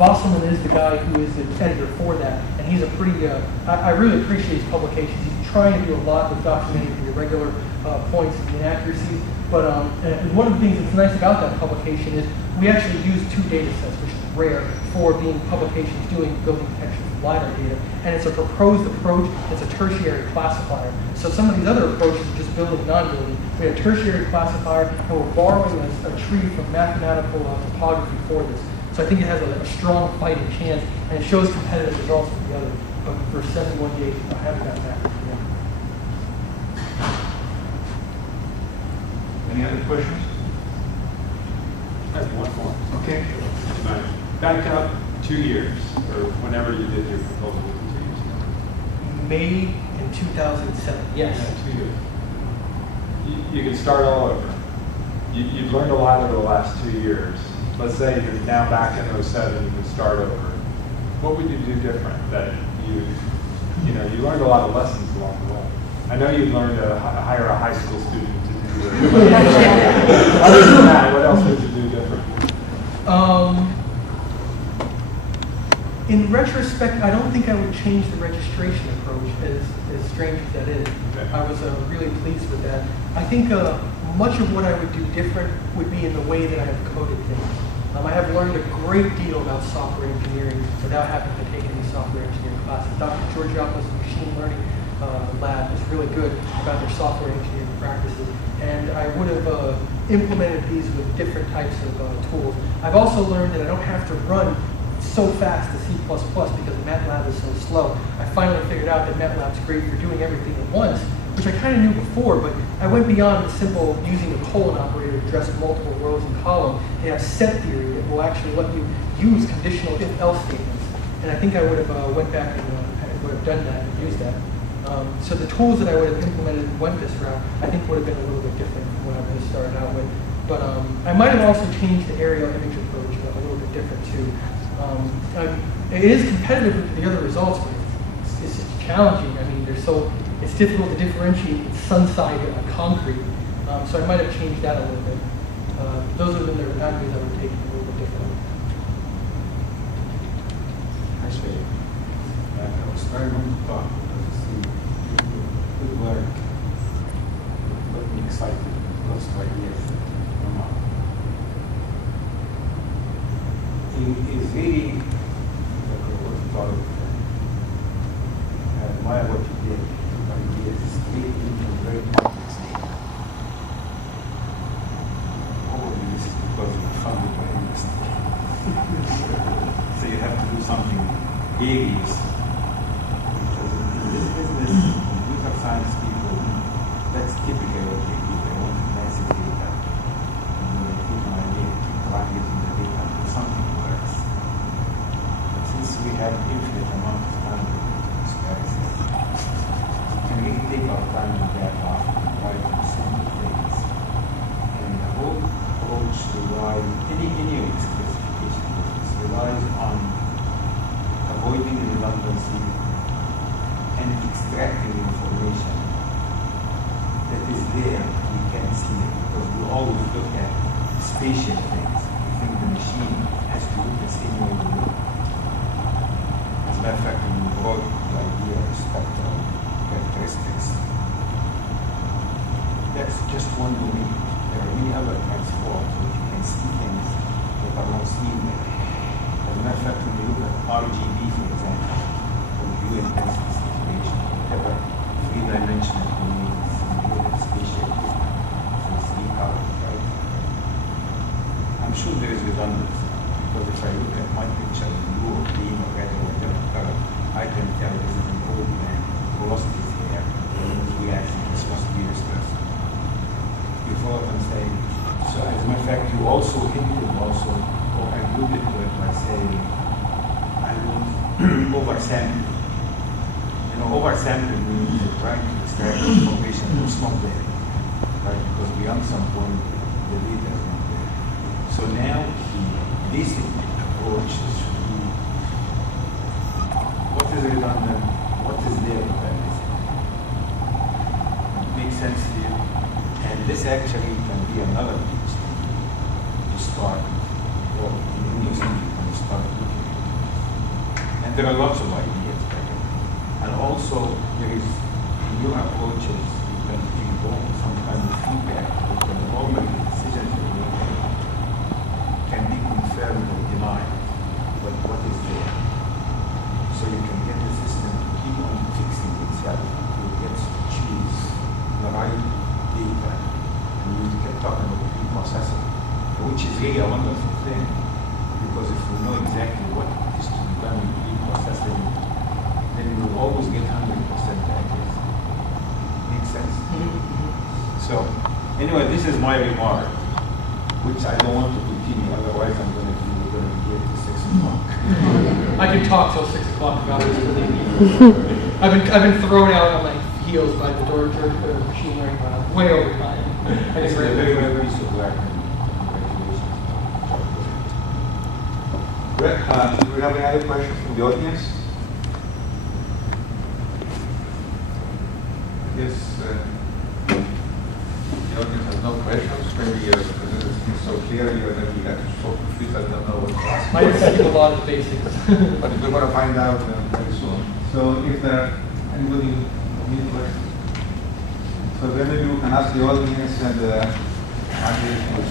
Bosselman is the guy who is the editor for that, and he's a pretty, I really appreciate his publications. He's trying to do a lot with documenting the irregular points and inaccuracies, but and one of the things that's nice about that publication is we actually use 2 data sets, which is rare for being publications doing building detection from LiDAR data, and it's a proposed approach, it's a tertiary classifier. So some of these other approaches are just building, non-building. We have a tertiary classifier, and we're borrowing a tree from mathematical topography for this. So I think it has a strong fighting chance, and it shows competitive results with the other. But for 71 days, I haven't gotten that yet. Any other questions? I have one more. Okay. Back up 2 years, or whenever you did your proposal 2 years ago. May in 2007, yes. Yeah, 2 years. You can start all over. You've learned a lot over the last 2 years. Let's say you're now back in 07, you can start over. What would you do different that you learned a lot of lessons along the way? I know you learned to hire a high school student to do it. Other than that, what else would you do different? In retrospect, I don't think I would change the registration approach, as strange as that is. Okay. I was really pleased with that. I think much of what I would do different would be in the way that I have coded things. I have learned a great deal about software engineering without having to take any software engineering classes. Dr. Georgiopoulos' machine learning lab is really good about their software engineering practices, and I would have implemented these with different types of tools. I've also learned that I don't have to run so fast to C++ because MATLAB is so slow. I finally figured out that MATLAB's great for doing everything at once, which I kind of knew before, but I went beyond the simple using a colon operator to address multiple rows and columns. They have set theory that will actually let you use conditional if-else statements. And I think I would have went back and would have done that and used that. So the tools that I would have implemented and went this route, I think would have been a little bit different from what I would have started out with. But I might have also changed the aerial image approach a little bit different too. It is competitive with the other results, but it's just challenging. I mean, it's difficult to differentiate sun-side concrete. So I might have changed that a little bit. Those are the avenues I would take a little bit differently. Actually, I was very much thought to see good work. Got me excited. Lots of ideas. It's really what I admire what you did. Ideas split into very complex data. Probably this is because you're funded by industry. So you have to do something big. Because in this business, computer science people, that's typically what they do. They want massive data. And when they put an idea, keep trying it in the data until something works. But since we have infinite amount of time to express, we can really take our time and get off and try to simple things. And the whole approach relies, any of these classification business relies on avoiding redundancy and extracting information that is there, we can't see it, because we always look at spatial things. We think the machine has to look the same way we look. As a matter of fact, when we brought the idea of spectral characteristics, that's just one domain. There are many other transforms which you can see things that are not seen there. As a matter of fact, when you look at RGB, for example, or view intensity situation, whatever three-dimensional domains, you look at spatial, so it's colors, right? I'm sure there is redundancy, because if I look at my picture in blue or green or red or whatever color, I can tell this is an old man, velocity is there, we actually this must be this person. You follow what I'm saying? So as a matter of fact, you also hinted also, or alluded to it by saying, I won't oversample. You know, oversampling means you're trying to extract information that's not there, right? Because beyond some point, the data is not there. So now the basic approach is to be, what is redundant, what is there that is makes sense to you? And this actually can be another PhD to start, or in industry you can start looking at And there are lots of ideas. And also, there is new approaches. You can involve some kind of feedback. You can normally decisions you make can be confirmed or denied. But what is there? So you can get the system to keep on fixing itself until it gets to choose the right data. And you kept talking about preprocessing, which is really a wonderful thing. Because if we know exactly what is to be done with preprocessing, then we will always get 100% accuracy. Makes sense? So, anyway, this is my remark, which I don't want to continue, otherwise I'm going to be here till 6 o'clock. I could talk till 6 o'clock about this. I've been thrown out on my heels by the door machine learning lab way over time. It's a very, very piece of work. Do we have any other questions from the audience? Yes. The audience has no questions. Maybe you presented things so clearly that we had to so confused I don't know what to ask. I just skip a lot of the basics. But we're going to find out very soon. So if there anybody needs questions, so then maybe we can ask the audience and Andy will